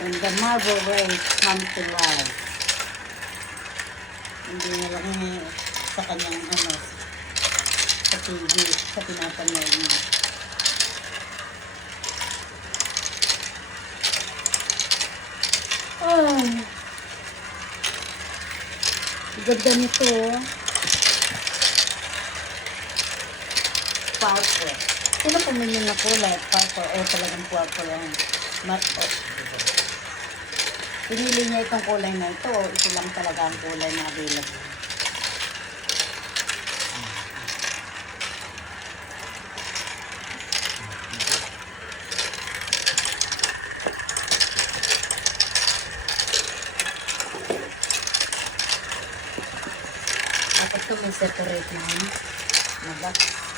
When the marble waves come to life. Hindi na lang sa kanyang sa TV, sa pinapanood niya. Ay, ganda nito. Purple. Sino pumili na kulay? Purple o talagang purple lang. Pinili niya itong kulay na ito o ito lang talaga ang kulay na available. Tapos ito may separate na box.